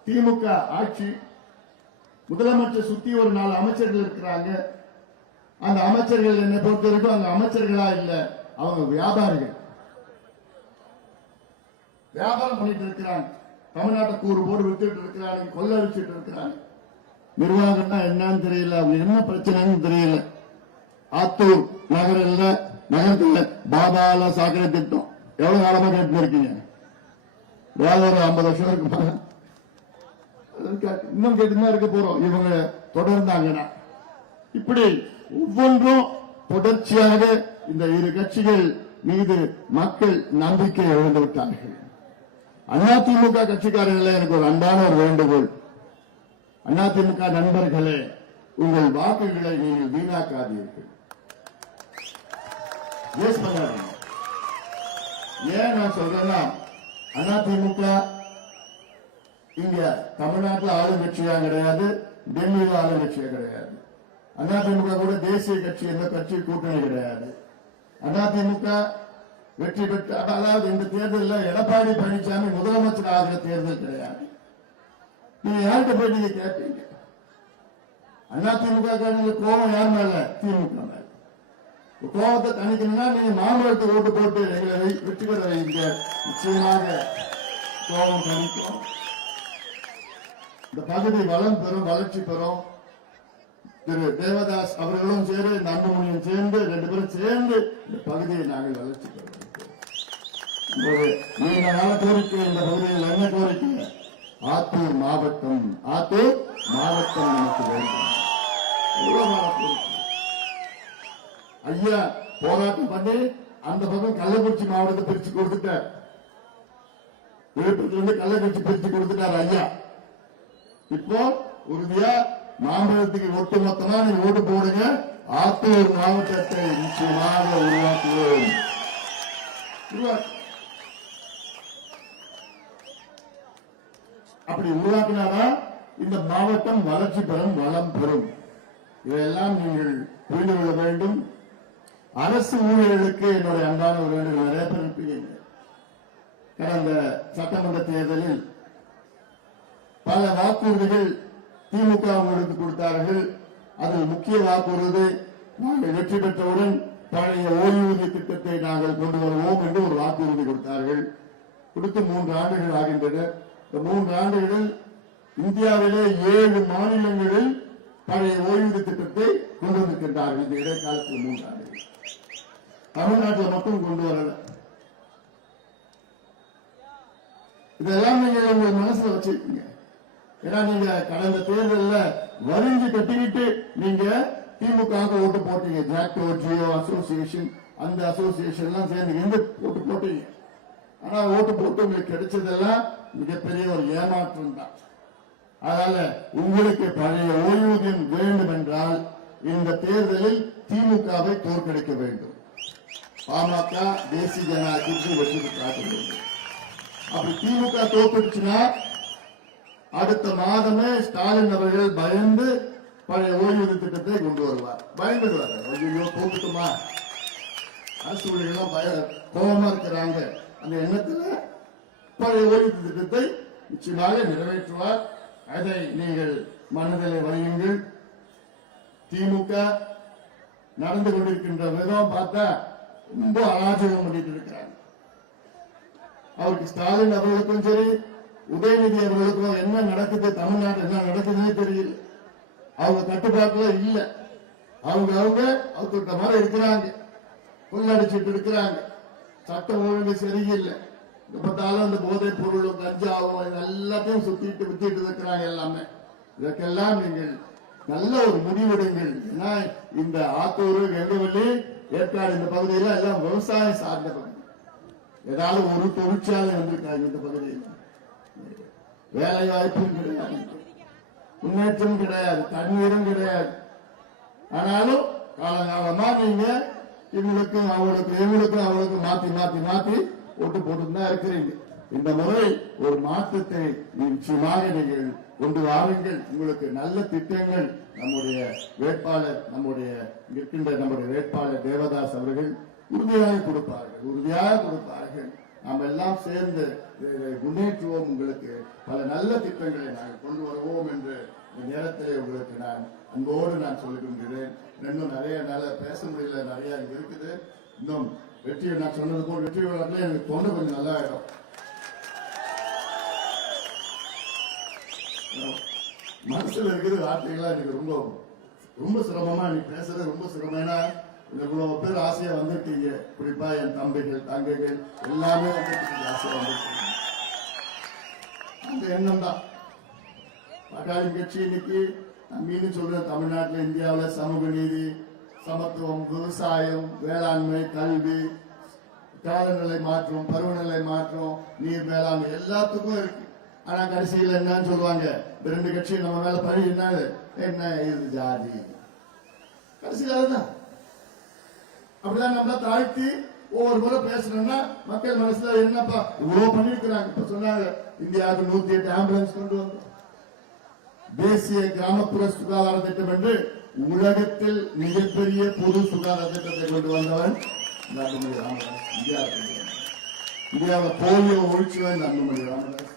திமுக ஆட்சி, முதலமைச்சர் சுத்தி ஒரு 4 அமைச்சர்கள் இருக்கிறாங்க. அந்த அமைச்சர்கள் என்னை பொறுத்த வரைக்கும் அந்த அமைச்சர்களா இல்ல, அவங்க வியாபாரிகள், வியாபாரம் பண்ணிட்டு இருக்கிறாங்க. தமிழ்நாட்டை கூறு போடு வித்துட்டு இருக்கிறாங்க, கொள்ள வச்சுட்டு இருக்கிறாங்க. நிர்வாகம்னா என்னன்னு தெரியல, அவங்க என்ன பிரச்சனைன்னு தெரியல. ஆத்தூர் நகரத்துல பாதாள சாக்கடை திட்டம் எவ்வளவு காலமா கேட்டு இருக்கீங்க? வேற ஒரு 50 வருஷம் இருக்கு, இன்னும் கேட்டுதான் இருக்க போறோம். இவங்க தொடர்ந்தாங்கன்னா இப்படி ஒவ்வொன்றும் தொடர்ச்சியாக இந்த இரு கட்சிகள் மீது மக்கள் நம்பிக்கை இழந்து விட்டார்கள். அதிமுக கட்சிக்காரர்களே, எனக்கு ஒரு அன்பான ஒரு வேண்டுகோள். அதிமுக நண்பர்களே, உங்கள் வாக்குகளை நீங்கள் வீணாக்காதீர்கள். ஏன் நான் சொல்றேன்னா, அதிமுக இங்க தமிழ்நாட்டில் ஆளுங்கட்சியா கிடையாது, டெல்லியில் ஆளுங்கட்சியா கிடையாது. அதிமுக கூட தேசிய கட்சி, எந்த கட்சி கூட்டணி கிடையாது. அதிமுக வெற்றி பெற்று, அதாவது இந்த தேர்தலில் எடப்பாடி பழனிசாமி முதலமைச்சர் ஆகிற தேர்தல் கிடையாது. நீங்க யார்கிட்ட போய் நீங்க கேட்பீங்க? அதிமுக கோபம் யார் மேல? திமுக மேல. கோபத்தை தணிக்கணும்னா நீங்க மாம்பழத்தை ஓட்டு போட்டு எங்களை வெற்றி பெற வைங்க, நிச்சயமாக கோபம் தணிக்கும். இந்த பகுதி வளம் பெறும், வளர்ச்சி பெறும். திரு தேவதாஸ் அவர்களும் சேர்ந்து இந்த அன்புமணியும் சேர்ந்து 2 பேரும் சேர்ந்து இந்த பகுதியை நாங்கள் வளர்ச்சி பெறுவோம். ஒரு நீண்ட நாள கோரிக்கை இந்த பகுதியில் என்ன கோரிக்கை? ஆத்தூர் மாவட்டம் நமக்கு வேண்டும். ஐயா போராட்டம் பண்ணி அந்த பக்கம் கள்ளக்குறிச்சி மாவட்டத்தை பிரிச்சு கொடுத்துட்டார். விழுப்புரத்திலிருந்து கள்ளக்குறிச்சி பிரிச்சு கொடுத்துட்டார் ஐயா. இப்போ உறுதியா மாம்பழத்துக்கு ஒட்டுமொத்தமா நீங்க ஓட்டு போடுங்க. ஆத்தூர் மாவட்டத்தை நிச்சயமாக உருவாக்குவோம். அப்படி உருவாக்கினாதான் இந்த மாவட்டம் வளர்ச்சி பெறும், வளம் பெறும். இதையெல்லாம் நீங்கள் புரிந்து கொள்ள வேண்டும். அரசு ஊழியர்களுக்கு என்னுடைய அன்பான ஒரு வேண்டுகோள். நிறைய பேர் இருப்பீங்க. கடந்த சட்டமன்ற தேர்தலில் பல வாக்குறுதிகள் திமுக உங்களுக்கு கொடுத்தார்கள். அதில் முக்கிய வாக்குறுதி, நாங்கள் வெற்றி பெற்றவுடன் பழைய ஓய்வூதிய திட்டத்தை நாங்கள் கொண்டு வருவோம் என்று ஒரு வாக்குறுதி கொடுத்தார்கள். கொடுத்து 3 ஆண்டுகள் ஆகின்றன. இந்த 3 ஆண்டுகளில் இந்தியாவிலே 7 மாநிலங்களில் பழைய ஓய்வூதிய திட்டத்தை கொண்டு வந்திருக்கின்றார்கள். இந்த இடைக்காலத்தில் 3 ஆண்டுகள். தமிழ்நாட்டில் மட்டும் கொண்டு வரல. இதெல்லாம் நீங்க உங்க மனசுல வச்சிருக்கீங்க. ஏன்னா நீங்க கடந்த தேர்தலில் வரிஞ்சு கட்டிக்கிட்டு நீங்க திமுக ஓட்டு போட்டீங்க. ஜாக்டோ ஜியோ அசோசியேஷன், அந்த அசோசியேஷன் எல்லாம் சேர்ந்து ஓட்டு போட்டீங்க. ஆனா ஓட்டு போட்டு உங்களுக்கு கிடைச்சதெல்லாம் மிகப்பெரிய ஒரு ஏமாற்றம் தான். அதனால உங்களுக்கு பழைய ஓய்வூதியம் வேண்டும் என்றால் இந்த தேர்தலில் திமுகவை தோற்கடிக்க வேண்டும். பாமக தேசிய ஜனநாயகத்திற்கு வெற்றி காட்ட வேண்டும். அப்படி திமுக தோற்கடிச்சுன்னா அடுத்த மாதமே ஸ்டாலின் அவர்கள் பயந்து பழைய ஓய்வூதிய திட்டத்தை கொண்டு வருவார். பயந்துடுவார். ஐயோ தோக்கட்டுமா, அரசு ஊழியர்கள் கோபமா இருக்கிறாங்க. அந்த எண்ணத்தில் பழைய ஓய்வூதிய திட்டத்தை நிச்சயமாக நிறைவேற்றுவார். அதை நீங்கள் மனதில் வையுங்கள். திமுக நடந்து கொண்டிருக்கின்ற விதம் பார்த்தா ரொம்ப அராஜகம் பண்ணிட்டு இருக்கிறாங்க. அவருக்கு ஸ்டாலின் அவர்களுக்கும் சரி, உதயநிதி அவர்களுக்கும் என்ன நடக்குது, தமிழ்நாட்டில் என்ன நடக்குதுன்னு தெரியல. அவங்க கட்டுப்பாட்டுல இல்ல. அவங்க அவர்கிட்ட மாதிரி இருக்கிறாங்க, கொள்ளடிச்சிட்டு இருக்கிறாங்க. சட்டம் ஒழுங்கு சரியில்லை. பார்த்தாலும் அந்த போதைப் பொருளும் கஞ்சாவும் எல்லாத்தையும் சுத்திட்டு வித்திட்டு இருக்கிறாங்க எல்லாமே. இதற்கெல்லாம் நீங்கள் நல்ல ஒரு முடிவெடுங்கள். ஏன்னா இந்த ஆத்தூர், கெங்கவல்லி, ஏற்காடு இந்த பகுதியில் எல்லாம் விவசாயம் சார்ந்த பகுதி. ஏதாவது ஒரு தொழிற்சாலை வந்திருக்காங்க இந்த பகுதியில். வேலை வாய்ப்பும் கிடையாது, முன்னேற்றம் கிடையாது, தண்ணீரும் கிடையாது. ஆனாலும் காலகாலமா நீங்க இவங்களுக்கும் அவங்களுக்கும் மாத்தி ஓட்டு போட்டு தான் இருக்கிறீங்க. இந்த முறை ஒரு மாற்றத்தை நிச்சயமாக நீங்கள் கொண்டு வாருங்கள். உங்களுக்கு நல்ல திட்டங்கள் நம்முடைய வேட்பாளர் தேவதாஸ் அவர்கள் உறுதியாக கொடுப்பார்கள். நாம் எல்லாம் சேர்ந்து முன்னேற்றுவோம். உங்களுக்கு பல நல்ல திட்டங்களை நாங்கள் கொண்டு வருவோம் என்று இந்த நேரத்தில் உங்களுக்கு நான் அன்போடு சொல்லுகின்றேன். இன்னும் நிறைய பேச முடியல, நிறைய இங்க இருக்குது. இன்னும் வெற்றி, நான் சொன்னது போல் வெற்றி விழாட்டில் எனக்கு தொண்டை கொஞ்சம் நல்லா ஆயிடும். மனசுல இருக்கிற வார்த்தைகள்லாம் எனக்கு ரொம்ப ரொம்ப சிரமமா இன்னைக்கு பேசுறது ரொம்ப சிரமம்னா, இவ்வளவு பேர் ஆசையா வந்துட்டீங்க. குறிப்பா என் தம்பிகள், தங்கைகள் எல்லாமே வந்துட்டு ஆசையா வந்துட்டீங்க. அந்த எண்ணம் தான் பாட்டாளி கட்சி இன்னைக்கு நான் மீண்டும் சொல்றேன். தமிழ்நாட்டில், இந்தியாவில் சமூக நீதி, சமத்துவம், விவசாயம், வேளாண்மை, கல்வி, காலநிலை மாற்றம், பருவநிலை மாற்றம், நீர் மேலாண்மை எல்லாத்துக்கும் இருக்கு. ஆனா கடைசியில் என்னன்னு சொல்லுவாங்க, இந்த 2 கட்சி நம்ம மேல பழி என்ன இது ஜாதி. கடைசியில் அதுதான். அப்படிதான் நம்மள தாழ்த்தி ஒவ்வொரு முறை பேசணும்னா மக்கள் மனசுல என்னப்பா இவ்வளவு பண்ணிருக்கிறாங்க. இப்ப சொன்னாங்க இந்தியாவுக்கு 108 ஆம்புலன்ஸ் கொண்டு வந்தோம். தேசிய கிராமப்புற சுகாதார திட்டம் என்று உலகத்தில் மிகப்பெரிய பொது சுகாதார திட்டத்தை கொண்டு வந்தவன் அன்புமணி ராமதாஸ். இந்தியாவில் போலியோ ஒழிச்சுவன் அன்புமணி ராமதாஸ்.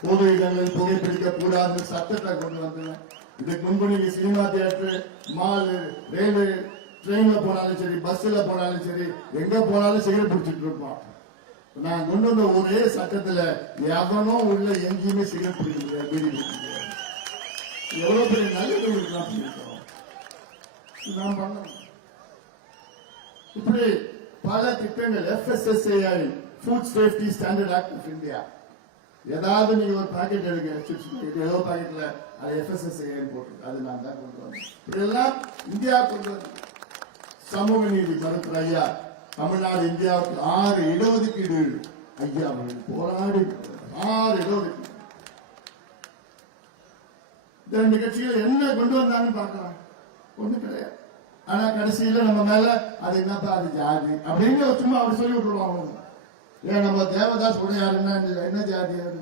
பொது இடங்களில் புகைப்பிடிக்க கூடாது சட்டத்தை கொண்டு வந்தவன். இதுக்கு முன்பு நீங்க சினிமா தியேட்டர், மால், ரயில்வே, ட்ரெயின்ல போனாலும் சரி, பஸ்ல போனாலும் சரி, எங்க போனாலும் சிகரெட் பிடிச்சிட்டு இருப்பான். நான் கொண்டு வந்த ஒரே சட்டத்துல எவனோ உள்ள எங்கேயுமே சிகரெட் பிடிக்க முடியாது. எவ்வளவு பெரிய நல்லது உங்களுக்கு நாம் பண்ணியிருக்கிறோம். நாம் பண்ணணும். இப்படி பல திட்டங்கள் FSSAI food safety standard act of India. ஏதாவது நீங்க ஒரு பாக்கெட் எடுங்க, சிப்ஸ் ஏதோ பாக்கெட்ல அது FSSAI போட்டு அது நான் தான் கொண்டு வந்தேன். இதெல்லாம் இந்தியா கொண்டு வந்து சமூக நீதி மருத்துவர் ஐயா தமிழ்நாடு இந்தியாவுக்கு 6 இடஒதுக்கீடு ஐயா போராடி 6 இடஒதுக்கீடு. இந்த 2 கட்சிகள் என்ன கொண்டு வந்தாங்கன்னு பார்க்கலாம், ஒண்ணு கிடையாது. ஆனா கடைசியில நம்ம மேல அது என்னப்பா அது ஜாதி அப்படின்னு சும்மா அப்படி சொல்லி விட்டுருவாங்க. ஏன் நம்ம தேவதாஸ் உடையார் என்ன ஜாதி அது?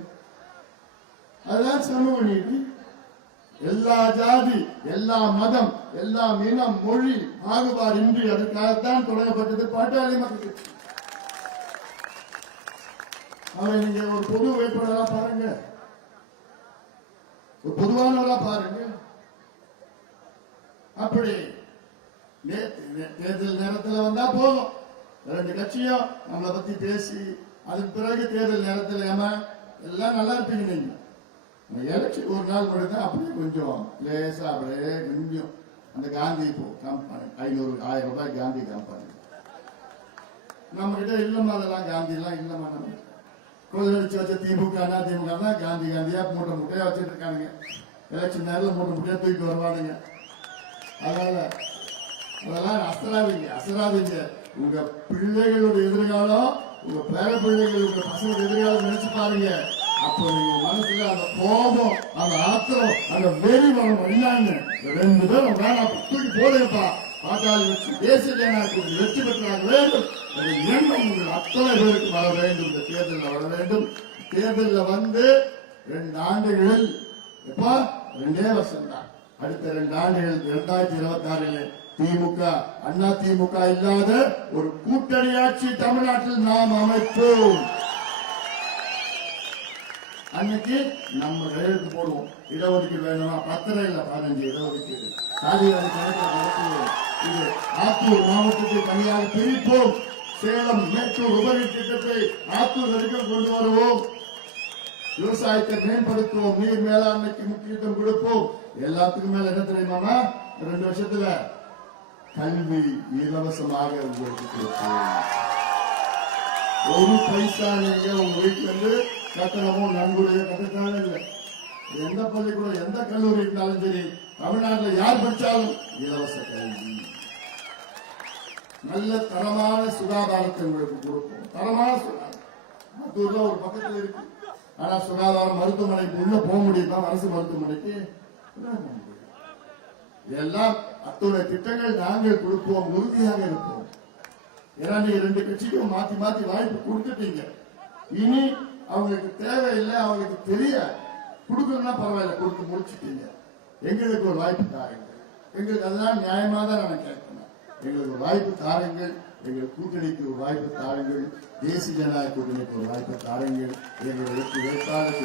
அதுதான் சமூக நீதி. எல்லா ஜாதி, எல்லா மதம், எல்லா இனம், மொழி பாகுபாடு இன்றி அதுக்காகத்தான் தொடங்கப்பட்டது பாட்டாளி மக்கள் கட்சி. அவரை நீங்க ஒரு பொது வேட்பாளரா பாருங்க, ஒரு பொதுவானவரா பாருங்க. அப்படி தேர்தல் நேரத்தில் வந்தா போதும் 2 கட்சியும் நம்மளை பத்தி பேசி அதுக்கு பிறகு தேர்தல் நேரத்தில் எல்லாம் நல்லா இருப்பீங்க. நீங்க எலெக்ஷன் ஒரு நாள் மட்டும் அப்படியே கொஞ்சம் லேசா அப்படியே கொஞ்சம் அந்த காந்தி கம்பெனி 500-1000 ரூபாய் காந்தி கம்பெனி நம்ம கிட்ட இல்லமா, அதெல்லாம் காந்தி எல்லாம் இல்லமா. நம்ம கொள்ளையடிச்சு வச்ச திமுக அதிமுக தான் காந்தி காந்தியா மூட்டை மூட்டையா வச்சுட்டு இருக்கானுங்க. எலெக்ஷன் நேரில் மூட்டை மூட்டையா தூக்கி வருவானுங்க. அதனால அதெல்லாம் அசராதீங்க. உங்க பிள்ளைகளோட எதிர்காலம், உங்க பேர பிள்ளைகள், உங்க பசங்களோட எதிர்காலம் நினைச்சு பாருங்க. அப்போ நீங்க மனசுல அந்த கோபம், அந்த ஆத்திரம், அந்த வெறி வரும். என்னன்னு 2 பேரும் வேணாம் தூக்கி போடுங்கப்பா. பாட்டாளி வச்சு தேசிய ஜனநாயகத்துக்கு வெற்றி பெற்றாக வேண்டும். எண்ணம் உங்கள் அத்தனை பேருக்கு வர வேண்டும். இந்த தேர்தலில் வர வேண்டும். தேர்தலில் வந்து 2 ஆண்டுகளில் எப்ப 2 வருஷம் தான். அடுத்த 2 ஆண்டுகள் 2026 திமுக அண்ணா திமுக இல்லாத ஒரு கூட்டணி ஆட்சி தமிழ்நாட்டில் நாம் அமைப்போம். அன்னைக்கு நம்ம கையெழுத்து போடுவோம். இடஒதுக்கீடு வேணுமா? 10 இல்ல 15 இடஒதுக்கீடு. சாதிவாரி கணக்கு இது ஆத்தூர் மாவட்டத்தை தனியாக பிரிப்போம். சேலம் மேட்டூர் உபரி திட்டத்தை ஆத்தூர் வரைக்கும் கொண்டு வருவோம். விவசாயத்தை மேம்படுத்துவோம். நீர் மேலாண்மைக்கு முக்கியத்துவம் கொடுப்போம். எல்லாத்துக்கும் மேல என்ன தெரியுமா? 2 வருஷத்துல கல்வி இலவசமாக உங்களுக்கு கொடுப்போம். ஒரு பைசா நீங்க உங்க வீட்டுல இருந்து கட்டணமோ நன்கொடையோ கட்டத்தானே இல்லை. எந்த பள்ளிக்கூடம் எந்த கல்லூரி இருந்தாலும் சரி, தமிழ்நாட்டில் யார் படிச்சாலும் இலவச கல்வி. நல்ல தரமான சுகாதாரத்தை உங்களுக்கு கொடுப்போம். தரமான சுகாதாரம் மத்தூர்ல ஒரு பக்கத்தில் இருக்கு. ஆனா சுகாதாரம் மருத்துவமனைக்கு உள்ள போக முடியுமா? அரசு மருத்துவமனைக்கு எல்லாம் அத்துடைய திட்டங்கள் நாங்கள் கொடுப்போம். உறுதியாக இருப்போம். ஏன்னா நீங்க 2 கட்சிக்கும் மாத்தி மாத்தி வாய்ப்பு கொடுத்துட்டீங்க. இனி அவங்களுக்கு தேவையில்லை, அவங்களுக்கு தெரிய கொடுக்கணும்னா பரவாயில்ல, கொடுத்து முடிச்சுட்டீங்க. எங்களுக்கு ஒரு வாய்ப்பு தாருங்கள். எங்களுக்கு அதெல்லாம் நியாயமா தான் நான் கேட்கிறேன். எங்களுக்கு ஒரு வாய்ப்பு தாருங்கள். எங்கள் கூட்டணிக்கு ஒரு வாய்ப்பு தாருங்கள். தேசிய ஜனநாயக கூட்டணிக்கு ஒரு வாய்ப்பு தாருங்கள். எங்களுடைய வேட்பாளர்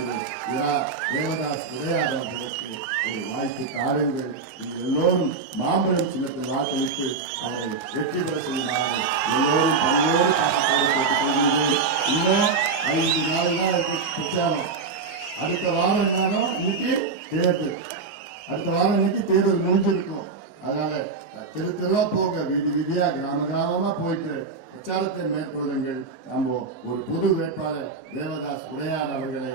தேவதாஸ் உடையார் அவர்களுக்கு ஒரு வாய்ப்பு தாருங்கள். நீங்கள் எல்லோரும் மாம்பழம் சின்னத்தில் வாக்களித்து அவரை வெற்றி பெற செய்யுமாறு எல்லோரும் பல்வேறு கேட்டுக்கொள்கிறீர்கள். இன்னும் 5 நாள் தான் இருக்கு பிரச்சாரம். அடுத்த வாரம் என்னன்னா இன்னைக்கு தேர்தல். அடுத்த வாரம் இன்னைக்கு தேர்தல் முடிஞ்சிருக்கும். அதனால தெருவா போக, வீதி வீதியா கிராம கிராமமா போயிட்டு பிரச்சாரத்தை மேற்கொள்ளுங்கள். நம்ம ஒரு பொது வேட்பாளர் தேவதாஸ் உடையார் அவர்களை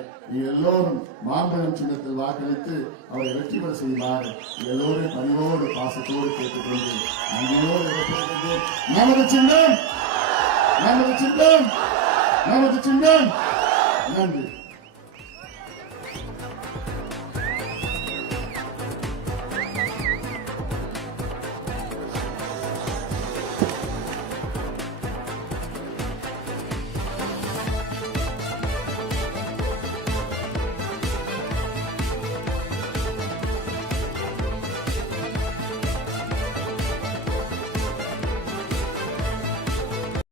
எல்லோரும் மாம்பழம் சின்னத்தில் வாக்களித்து அவரை வெற்றி பெற செய்யுமாறு எல்லோரும் பணிவோடு பாசத்தோடு கேட்டுக்கொண்டு நன்றியோடு நமது சின்னம், நமது சின்னம், நமது சின்னம். நன்றி.